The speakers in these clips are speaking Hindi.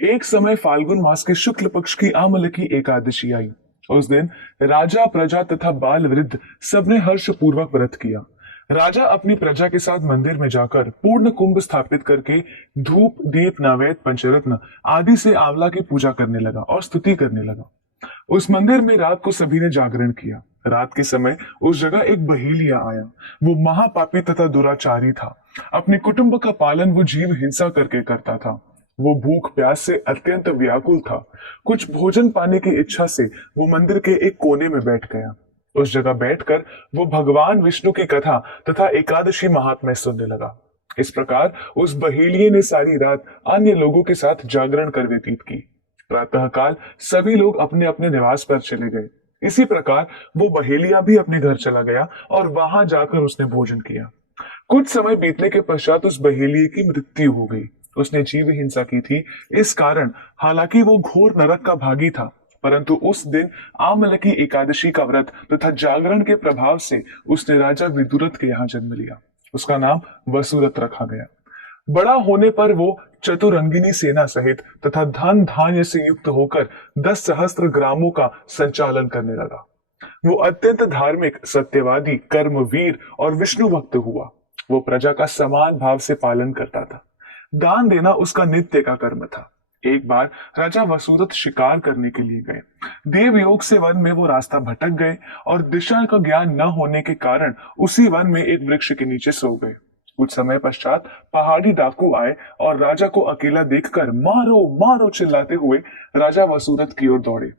एक समय फाल्गुन मास के शुक्ल पक्ष की आमल की एकादशी आई। उस दिन राजा, प्रजा तथा बाल वृद्ध सबने हर्ष पूर्वक व्रत किया। राजा अपनी प्रजा के साथ मंदिर में जाकर पूर्ण कुंभ स्थापित करके धूप, दीप, नैवेद्य, पंचरत्न आदि से आंवला की पूजा करने लगा और स्तुति करने लगा। उस मंदिर में रात को सभी ने जागरण किया। रात के समय उस जगह एक बहेलिया आया। वो महापापी तथा दुराचारी था। अपने कुटुंब का पालन वो जीव हिंसा करके करता था। वो भूख प्यास से अत्यंत व्याकुल था। कुछ भोजन पाने की इच्छा से वो मंदिर के एक कोने में बैठ गया। उस जगह बैठकर वो भगवान विष्णु की कथा तथा एकादशी महात्म्य सुनने लगा। इस प्रकार उस बहेलिये ने सारी रात अन्य लोगों के साथ जागरण कर व्यतीत की। प्रातःकाल सभी लोग अपने अपने निवास पर चले गए। इसी प्रकार वो बहेलिया भी अपने घर चला गया और वहां जाकर उसने भोजन किया। कुछ समय बीतने के पश्चात उस बहेलिये की मृत्यु हो गई। उसने जीव हिंसा की थी। इस कारण हालांकि वो घोर नरक का भागी था, परंतु उस दिन आमल की एकादशी का व्रत तथा जागरण के प्रभाव से उसने राजा विदुरथ के यहाँ जन्म लिया। उसका नाम वसुरथ रखा गया। बड़ा होने पर वो चतुरंगिनी सेना सहित तथा धन धान्य से युक्त होकर 10 सहस्त्र ग्रामों का संचालन करने लगा। वो अत्यंत धार्मिक, सत्यवादी, कर्मवीर और विष्णु भक्त हुआ। वो प्रजा का समान भाव से पालन करता था। दान देना उसका नित्य का कर्म था। एक बार राजा वसुरथ शिकार करने के लिए गए। देवयोग से वन में वो रास्ता भटक गए और दिशा का ज्ञान न होने के कारण उसी वन में एक वृक्ष के नीचे सो गए। कुछ समय पश्चात पहाड़ी डाकू आए और राजा को अकेला देखकर मारो मारो चिल्लाते हुए राजा वसुरथ की ओर दौड़े।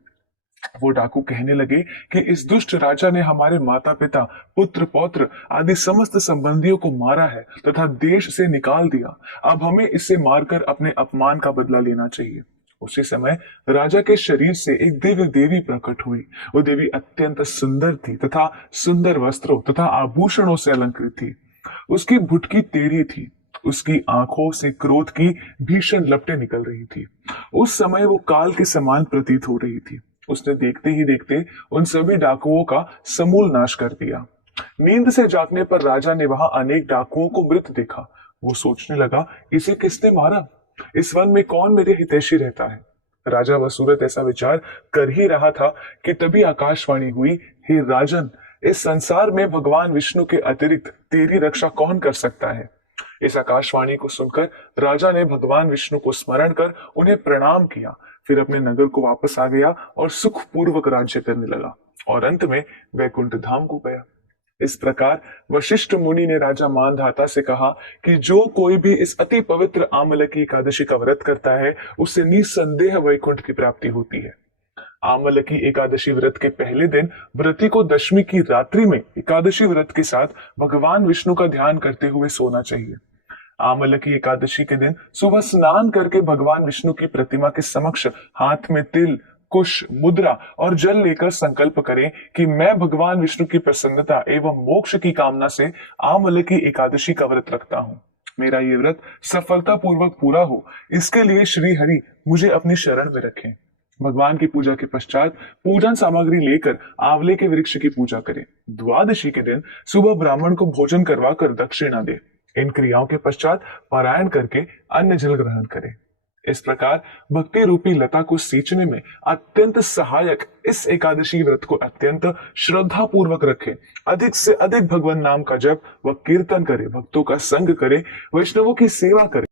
वो डाकू कहने लगे कि इस दुष्ट राजा ने हमारे माता पिता, पुत्र पौत्र आदि समस्त संबंधियों को मारा है तथा देश से निकाल दिया। अब हमें इसे मारकर अपने अपमान का बदला लेना चाहिए। उसी समय राजा के शरीर से एक दिव्य देवी प्रकट हुई। वो देवी अत्यंत सुंदर थी तथा सुंदर वस्त्रों तथा आभूषणों से अलंकृत थी। उसकी भुटकी टेढ़ी थी। उसकी आंखों से क्रोध की भीषण लपटें निकल रही थी। उस समय वो काल के समान प्रतीत हो रही थी। उसने देखते ही देखते उन सभी डाकुओं का समूल नाश कर दिया। नींद से जागने पर राजा ने वहां अनेक डाकुओं को मृत देखा। वो सोचने लगा, इसे किसने मारा? इस वन में कौन मेरे हितैषी रहता है? राजा वसुरथ ऐसा विचार कर ही रहा था कि तभी आकाशवाणी हुई, हे राजन, इस संसार में भगवान विष्णु के अतिरिक्त तेरी रक्षा कौन कर सकता है? इस आकाशवाणी को सुनकर राजा ने भगवान विष्णु को स्मरण कर उन्हें प्रणाम किया। फिर अपने नगर को वापस आ गया और सुख पूर्वक राज्य करने लगा और अंत में वैकुंठ धाम को गया। इस प्रकार वशिष्ठ मुनि ने राजा मानधाता से कहा कि जो कोई भी इस अति पवित्र आमल की एकादशी का व्रत करता है, उससे निसंदेह वैकुंठ की प्राप्ति होती है। आमल की एकादशी व्रत के पहले दिन व्रती को दशमी की रात्रि में एकादशी व्रत के साथ भगवान विष्णु का ध्यान करते हुए सोना चाहिए। आमल की एकादशी के दिन सुबह स्नान करके भगवान विष्णु की प्रतिमा के समक्ष हाथ में तिल, कुश, मुद्रा और जल लेकर संकल्प करें कि मैं भगवान विष्णु की प्रसन्नता एवं मोक्ष की कामना से आमल की एकादशी का व्रत रखता हूँ। मेरा ये व्रत सफलता पूर्वक पूरा हो, इसके लिए श्री हरि मुझे अपनी शरण में रखें। भगवान की पूजा के पश्चात पूजन सामग्री लेकर आंवले के वृक्ष की पूजा करें। द्वादशी के दिन सुबह ब्राह्मण को भोजन करवाकर दक्षिणा दे। इन क्रियाओं के पश्चात पारायण करके अन्न जल ग्रहण करें। इस प्रकार भक्ति रूपी लता को सींचने में अत्यंत सहायक इस एकादशी व्रत को अत्यंत श्रद्धा पूर्वक रखें। अधिक से अधिक भगवान नाम का जप व कीर्तन करे, भक्तों का संग करे, वैष्णवों की सेवा करे।